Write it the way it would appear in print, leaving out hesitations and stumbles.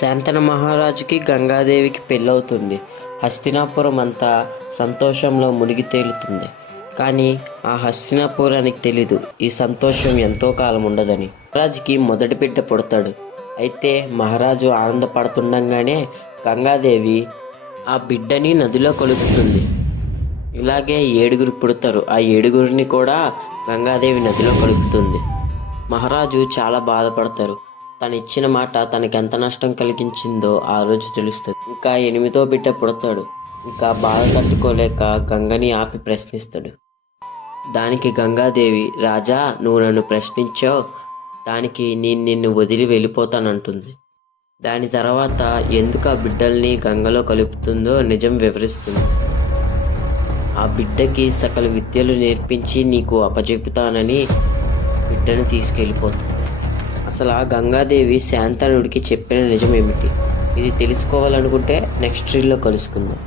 శాంతన మహారాజుకి గంగాదేవికి పెళ్ళవుతుంది. హస్తినాపురం అంతా సంతోషంలో మునిగి తేలుతుంది. కానీ ఆ హస్తినాపురానికి తెలీదు ఈ సంతోషం ఎంతో కాలం ఉండదని. మహారాజుకి మొదటి బిడ్డ పుడతాడు. అయితే మహారాజు ఆనందపడుతుండగానే గంగాదేవి ఆ బిడ్డని నదిలో కలుపుతుంది. ఇలాగే 7 పుడతారు. ఆ 7 కూడా గంగాదేవి నదిలో కలుపుతుంది. మహారాజు చాలా బాధపడతారు. తను ఇచ్చిన మాట తనకి ఎంత నష్టం కలిగించిందో ఆ రోజు తెలుస్తుంది. ఇంకా 8వ బిడ్డ పుడతాడు. ఇంకా బాధ తట్టుకోలేక గంగని ఆపి ప్రశ్నిస్తాడు. దానికి గంగాదేవి, రాజా, నువ్వు నన్ను ప్రశ్నించావు, దానికి నేను నిన్ను వదిలి వెళ్ళిపోతానంటుంది. దాని తర్వాత ఎందుకు ఆ బిడ్డల్ని గంగలో కలుపుతుందో నిజం వివరిస్తుంది. ఆ బిడ్డకి సకల విద్యలు నేర్పించి నీకు అప్పచెపుతానని బిడ్డను తీసుకెళ్ళిపోతుంది. అసలు ఆ గంగాదేవి శాంతనుడికి చెప్పిన నిజం ఏమిటి? ఇది తెలుసుకోవాలనుకుంటే నెక్స్ట్ రీల్లో కలుసుకుందాం.